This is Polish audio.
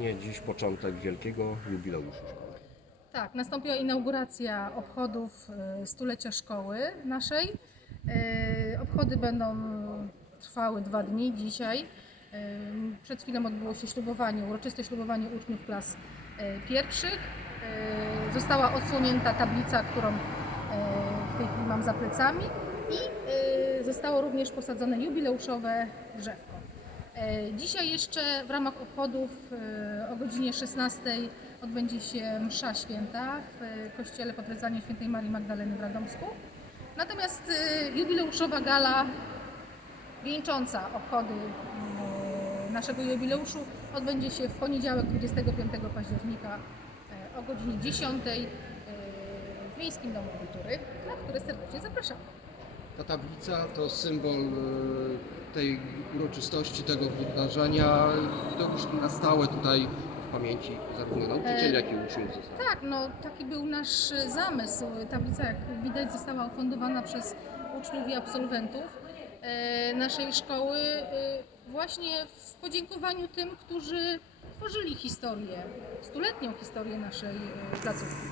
Nie dziś początek wielkiego jubileuszu szkoły. Tak, nastąpiła inauguracja obchodów e, stulecia szkoły naszej. E, Obchody będą trwały dwa dni dzisiaj. E, Przed chwilą odbyło się ślubowanie, uroczyste ślubowanie uczniów klas pierwszych. Została odsłonięta tablica, którą w tej chwili mam za plecami i zostało również posadzone jubileuszowe drzewko. E, Dzisiaj jeszcze w ramach obchodów e, o godzinie 16 odbędzie się msza święta w e, kościele pod wezwaniem świętej Marii Magdaleny w Radomsku. Natomiast jubileuszowa gala wieńcząca obchody naszego jubileuszu odbędzie się w poniedziałek 25 października o godzinie 10 e, w Miejskim Domu Kultury, na które serdecznie zapraszamy. Ta tablica to symbol e, tej uroczystości, tego wydarzenia i to już na stałe tutaj w pamięci zarówno nauczycieli, jak i uczniów zostało. Tak, no taki był nasz e, zamysł. Tablica, jak widać, została ufundowana przez uczniów i absolwentów e, naszej szkoły e, właśnie w podziękowaniu tym, którzy tworzyli historię, stuletnią historię naszej e, placówki.